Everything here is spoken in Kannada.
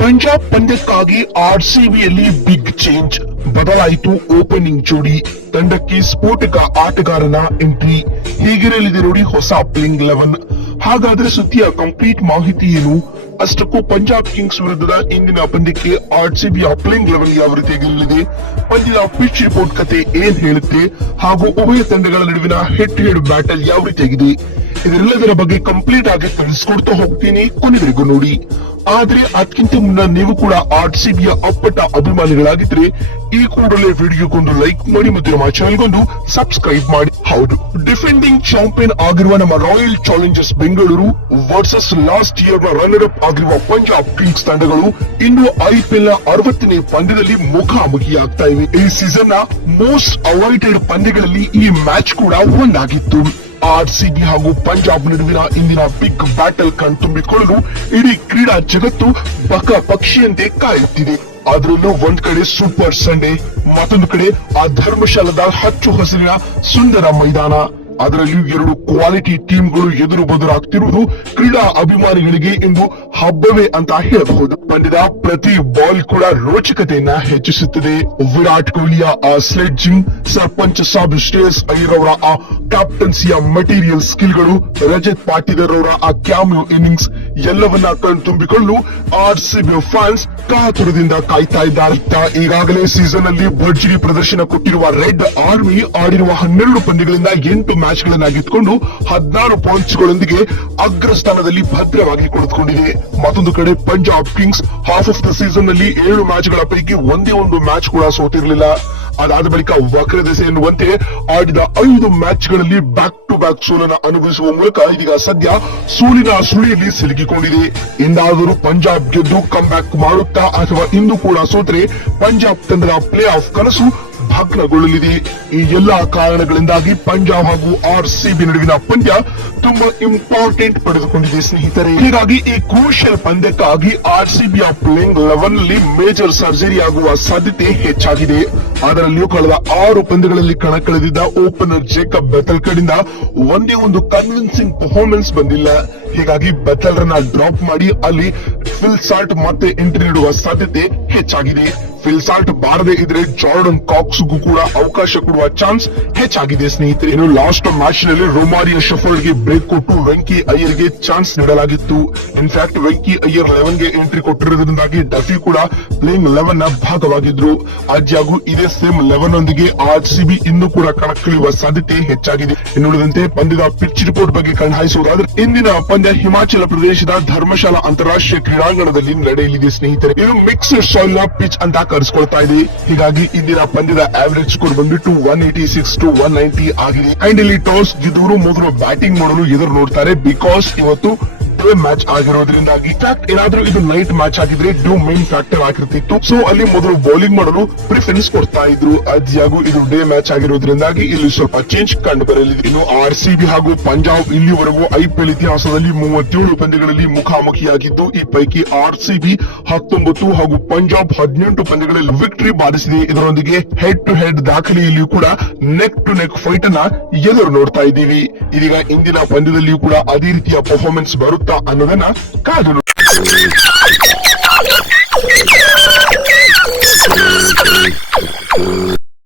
ಪಂಜಾಬ್ ಪಂದ್ಯಕ್ಕಾಗಿ ಆರ್ಸಿಬಿಯಲ್ಲಿ ಬಿಗ್ ಚೇಂಜ್ ಬದಲಾಯಿತು. ಓಪನಿಂಗ್ ಜೋಡಿ ತಂಡಕ್ಕೆ ಸ್ಫೋಟಕ ಆಟಗಾರನ ಎಂಟ್ರಿ. ಹೀಗಿರಲಿದೆ ನೋಡಿ ಹೊಸ ಪ್ಲೇಯಿಂಗ್ 11. ಹಾಗಾದ್ರೆ ಸುದ್ದಿಯ ಕಂಪ್ಲೀಟ್ ಮಾಹಿತಿ ಏನು? ಅಷ್ಟಕ್ಕೂ ಪಂಜಾಬ್ ಕಿಂಗ್ಸ್ ವಿರುದ್ಧದ ಇಂದಿನ ಪಂದ್ಯಕ್ಕೆ ಆರ್ಸಿಬಿಯ ಪ್ಲೇಯಿಂಗ್ 11 ಯಾವ ರೀತಿಯಾಗಿರಲಿದೆ, ಪಂದ್ಯದ ಪಿಚ್ ರಿಪೋರ್ಟ್ ಕತೆ ಏನ್ ಹೇಳುತ್ತೆ, ಹಾಗೂ ಉಭಯ ತಂಡಗಳ ನಡುವಿನ ಹೆಡ್ ಟು ಹೆಡ್ ಬ್ಯಾಟಲ್ ಯಾವ ರೀತಿಯಾಗಿದೆ, ಇದೆಲ್ಲದರ ಬಗ್ಗೆ ಕಂಪ್ಲೀಟ್ ಆಗಿ ತಿಳಿಸ್ಕೊಡ್ತಾ ಹೋಗ್ತೀನಿ. ಕೊನೆವರೆಗೂ ನೋಡಿ. ಆದ್ರೆ ಅದಕ್ಕಿಂತ ಮುನ್ನ ನೀವು ಕೂಡ ಆರ್ಸಿಬಿಯ ಅಪ್ಪಟ ಅಭಿಮಾನಿಗಳಾಗಿದ್ರೆ ಈ ಕೂಡಲೇ ವಿಡಿಯೋಗೊಂದು ಲೈಕ್ ಮಾಡಿ ಮತ್ತು ನಮ್ಮ ಚಾನೆಲ್ಗೊಂದು ಸಬ್ಸ್ಕ್ರೈಬ್ ಮಾಡಿ. ಹೌದು, ಡಿಫೆಂಡಿಂಗ್ ಚಾಂಪಿಯನ್ ಆಗಿರುವ ನಮ್ಮ royal Challengers Bengaluru versus last year runner up ಆಗಿರುವ ಪಂಜಾಬ್ ಕಿಂಗ್ಸ್ ತಂಡಗಳು ಇಂದು ಐಪಿಎಲ್ ನ 60ನೇ ಪಂದ್ಯದಲ್ಲಿ ಮುಖಾಮುಖಿಯಾಗ್ತಾ ಇವೆ. ಈ ಸೀಸನ್ ನ ಮೋಸ್ಟ್ ಅವಾಯ್ಡೆಡ್ ಪಂದ್ಯಗಳಲ್ಲಿ ಈ ಮ್ಯಾಚ್ ಕೂಡ ಒಂದಾಗಿತ್ತು. ಆರ್ಸಿಬಿ ಹಾಗೂ ಪಂಜಾಬ್ ನಡುವಿನ ಇಂದಿನ ಬಿಗ್ ಬ್ಯಾಟಲ್ ಕಣ್ತುಂಬಿಕೊಳ್ಳಲು ಇಡೀ ಕ್ರೀಡಾ ಜಗತ್ತು ಬಕ ಪಕ್ಷಿಯಂತೆ ಕಾಯುತ್ತಿದೆ. ಅದರಲ್ಲೂ ಒಂದ್ ಕಡೆ ಸೂಪರ್ ಸಂಡೇ, ಮತ್ತೊಂದು ಕಡೆ ಆ ಧರ್ಮಶಾಲದ ಹಚ್ಚು ಹಸಿರಿನ ಸುಂದರ ಮೈದಾನ. ಅದರಲ್ಲಿಯೂ ಎರಡು ಕ್ವಾಲಿಟಿ ಟೀಮ್ಗಳು ಎದುರು ಬದುರಾಗ್ತಿರುವುದು ಕ್ರೀಡಾ ಅಭಿಮಾನಿಗಳಿಗೆ ಇಂದು ಹಬ್ಬವೇ ಅಂತ ಹೇಳಬಹುದು. ಪಂದ್ಯದ ಪ್ರತಿ ಬಾಲ್ ಕೂಡ ರೋಚಕತೆಯನ್ನ ಹೆಚ್ಚಿಸುತ್ತದೆ. ವಿರಾಟ್ ಕೊಹ್ಲಿಯ ಆ ಸ್ಲೆಡ್ಜಿಂಗ್, ಸರ್ಪಂಚ್ ಸಾಬ್ ಶ್ರೇಯಸ್ ಅಯ್ಯರ್ ಅವರ ಆ ಕ್ಯಾಪ್ಟನ್ಸಿಯ ಮೆಟೀರಿಯಲ್ ಸ್ಕಿಲ್ಗಳು, ರಜತ್ ಪಾಟೀದಾರ್ ಅವರ ಆ ಕ್ಯಾಮಿಯೋ ಇನ್ನಿಂಗ್ಸ್ ಎಲ್ಲವನ್ನ ಕಣ್ತುಂಬಿಕೊಳ್ಳಲು ಆರ್ಸಿಬಿ ಫ್ಯಾನ್ಸ್ ಕಾತುರದಿಂದ ಕಾಯ್ತಾ ಇದ್ದಾರೆ. ಈಗಾಗಲೇ ಸೀಸನ್ ಅಲ್ಲಿ ಭರ್ಜರಿ ಪ್ರದರ್ಶನ ಕೊಟ್ಟಿರುವ ರೆಡ್ ಆರ್ಮಿ ಆಡಿರುವ 12 ಪಂದ್ಯಗಳಿಂದ 8 ಮ್ಯಾಚ್ ಗಳನ್ನ ಗೆದ್ದುಕೊಂಡು 16 ಪಾಯಿಂಟ್ಸ್ ಗಳೊಂದಿಗೆ ಅಗ್ರಸ್ಥಾನದಲ್ಲಿ ಭದ್ರವಾಗಿ ಕುಳಿತುಕೊಂಡಿದೆ. ಮತ್ತೊಂದು ಕಡೆ Punjab Kings half of the season ನಲ್ಲಿ 7 ಮ್ಯಾಚ್ ಗಳ ಪೈಕಿ ಒಂದೇ ಒಂದು ಮ್ಯಾಚ್ ಕೂಡ ಸೋತಿರಲಿಲ್ಲ. ಅದಾದ ಬಳಿಕ ವಕ್ರದೆಸೆ ಎನ್ನುವಂತೆ ಆಡಿದ 5 ಮ್ಯಾಚ್ ಗಳಲ್ಲಿ ಬ್ಯಾಕ್ ಟು ಬ್ಯಾಕ್ ಸೋಲನ್ನು ಅನುಭವಿಸುವ ಮೂಲಕ ಇದೀಗ ಸದ್ಯ ಸೋಲಿನ ಸುಳಿಯಲ್ಲಿ ಸಿಲುಕಿಕೊಂಡಿದೆ. ಎಂದಾದರೂ ಪಂಜಾಬ್ ಗೆದ್ದು ಕಮ್ ಬ್ಯಾಕ್ ಮಾಡುತ್ತಾ ಅಥವಾ ಇಂದು ಕೂಡ ಸೋತರೆ ಪಂಜಾಬ್ ತಂಡದ ಪ್ಲೇ ಆಫ್ ಕನಸು ಭಗ್ನಗೊಳ್ಳಲಿದೆ. ಈ ಎಲ್ಲಾ ಕಾರಣಗಳಿಂದಾಗಿ ಪಂಜಾಬ್ ಹಾಗೂ ಆರ್ಸಿಬಿ ನಡುವಿನ ಪಂದ್ಯ ತುಂಬಾ ಇಂಪಾರ್ಟೆಂಟ್ ಪಡೆದುಕೊಂಡಿದೆ ಸ್ನೇಹಿತರೆ. ಹೀಗಾಗಿ ಈ ಕ್ರೂಷಿಯಲ್ ಪಂದ್ಯಕ್ಕಾಗಿ ಆರ್ಸಿಬಿಯ ಪ್ಲೇಯಿಂಗ್ 11 ನಲ್ಲಿ ಮೇಜರ್ ಸರ್ಜರಿ ಆಗುವ ಸಾಧ್ಯತೆ ಹೆಚ್ಚಾಗಿದೆ. ಅದರಲ್ಲಿಯೂ ಕಳೆದ 6 ಪಂದ್ಯಗಳಲ್ಲಿ ಕಣಕ್ಕಿಳಿದಿದ್ದ ಓಪನರ್ ಜೇಕಬ್ ಬೆಥೆಲ್ ಕಡೆಯಿಂದ ಒಂದೇ ಒಂದು ಕನ್ವಿನ್ಸಿಂಗ್ ಪರ್ಫಾರ್ಮೆನ್ಸ್ ಬಂದಿಲ್ಲ. ಹೀಗಾಗಿ ಬೆಥೆಲ್ ರನ್ನ ಡ್ರಾಪ್ ಮಾಡಿ ಅಲ್ಲಿ ಫಿಲ್ ಸಾಲ್ಟ್ ಮತ್ತೆ ಎಂಟ್ರಿ ನೀಡುವ ಸಾಧ್ಯತೆ ಹೆಚ್ಚಾಗಿದೆ. ಫಿಲ್ ಸಾಲ್ಟ್ ಬಾರದೇ ಇದ್ರೆ ಜಾರ್ಡನ್ ಕಾಕ್ಸ್ಗೂ ಕೂಡ ಅವಕಾಶ ಕೊಡುವ ಚಾನ್ಸ್ ಹೆಚ್ಚಾಗಿದೆ ಸ್ನೇಹಿತರೆ. ಇನ್ನು ಲಾಸ್ಟ್ ಮ್ಯಾಚ್ ನಲ್ಲಿ ರೊಮಾರಿಯೋ ಶೆಫರ್ಡ್ ಗೆ ಬ್ರೇಕ್ ಕೊಟ್ಟು ವೆಂಕಿ ಅಯ್ಯರ್ ಗೆ ಚಾನ್ಸ್ ನೀಡಲಾಗಿತ್ತು. ಇನ್ಫ್ಯಾಕ್ಟ್ ವೆಂಕಿ ಅಯ್ಯರ್ 11 ಗೆ ಎಂಟ್ರಿ ಕೊಟ್ಟಿರುವುದರಿಂದಾಗಿ ಡಫಿ ಕೂಡ ಪ್ಲೇಯಿಂಗ್ 11 ನ ಭಾಗವಾಗಿದ್ರು. ಆದ್ಯಾಗೂ ಇದೇ ಸೇಮ್ 11 ನೊಂದಿಗೆ ಆರ್ಸಿಬಿ ಇನ್ನೂ ಕೂಡ ಕಣಕ್ಕಿಳಿಯುವ ಸಾಧ್ಯತೆ ಹೆಚ್ಚಾಗಿದೆ. ಇನ್ನುಳಿದಂತೆ ಪಂದ್ಯದ ಪಿಚ್ ರಿಪೋರ್ಟ್ ಬಗ್ಗೆ ಕಣ್ಹಾಯಿಸುವುದಾದ್ರೆ ಇಂದಿನ ಪಂದ್ಯ ಹಿಮಾಚಲ ಪ್ರದೇಶದ ಧರ್ಮಶಾಲಾ ಅಂತಾರಾಷ್ಟ್ರೀಯ ಕ್ರೀಡಾಂಗಣದಲ್ಲಿ ನಡೆಯಲಿದೆ ಸ್ನೇಹಿತರೆ. ಇದು ಮಿಕ್ಸ್ಡ್ ಸಾಯಿಲ್ ನ ಪಿಚ್ ಅಂತ ಕರೆಸಿಕೊಳ್ತಾ ಇದೆ. ಹೀಗಾಗಿ ಇಂದಿನ ಪಂದ್ಯದ ಆವರೇಜ್ ಸ್ಕೋರ್ ಬಂದ್ಬಿಟ್ಟು 186 to 190 ಆಗಿದೆ. ಅಂಡ್ ಇಲ್ಲಿ ಟಾಸ್ ಗೆದ್ದವರು ಮೊದಲು ಬ್ಯಾಟಿಂಗ್ ಮಾಡಲು ಎದುರು ನೋಡ್ತಾರೆ. ಬಿಕಾಸ್ ಇವತ್ತು ಡೇ ಮ್ಯಾಚ್ ಆಗಿರೋದ್ರಿಂದಾಗಿ. ಫ್ಯಾಕ್ಟ್ ಏನಾದ್ರೂ ಇದು ನೈಟ್ ಮ್ಯಾಚ್ ಆಗಿದ್ರೆ ಡ್ಯೂ ಮೈನ್ ಫ್ಯಾಕ್ಟರ್ ಆಗಿರ್ತಿತ್ತು. ಸೊ ಅಲ್ಲಿ ಮೊದಲು ಬೌಲಿಂಗ್ ಮಾಡಲು ಪ್ರಿಫರೆನ್ಸ್ ಕೊಡ್ತಾ ಇದ್ರು. ಅದ್ಯಾಗೂ ಇದು ಡೇ ಮ್ಯಾಚ್ ಆಗಿರೋದ್ರಿಂದಾಗಿ ಇಲ್ಲಿ ಸ್ವಲ್ಪ ಚೇಂಜ್ ಕಂಡು ಬರಲಿದೆ. ಇನ್ನು ಆರ್ಸಿಬಿ ಹಾಗೂ ಪಂಜಾಬ್ ಇಲ್ಲಿವರೆಗೂ ಐಪಿಎಲ್ ಇತಿಹಾಸದಲ್ಲಿ 37 ಪಂದ್ಯಗಳಲ್ಲಿ ಮುಖಾಮುಖಿಯಾಗಿದ್ದು ಈ ಪೈಕಿ ಆರ್ಸಿಬಿ 19 ಹಾಗೂ ಪಂಜಾಬ್ 18 ಪಂದ್ಯಗಳಲ್ಲಿ ವಿಕ್ಟರಿ ಬಾರಿಸಿದೆ. ಇದರೊಂದಿಗೆ ಹೆಡ್ ಟು ಹೆಡ್ ದಾಖಲೆಯಲ್ಲಿಯೂ ಕೂಡ ನೆಕ್ ಟು ನೆಕ್ ಫೈಟ್ ಅನ್ನ ಎದುರು ನೋಡ್ತಾ ಇದ್ದೀವಿ. ಇದೀಗ ಇಂದಿನ ಪಂದ್ಯದಲ್ಲಿಯೂ ಕೂಡ ಅದೇ ರೀತಿಯ ಪರ್ಫಾರ್ಮೆನ್ಸ್ ಬರುತ್ತಾ ಅನ್ನೋದನ್ನ ಕಾದು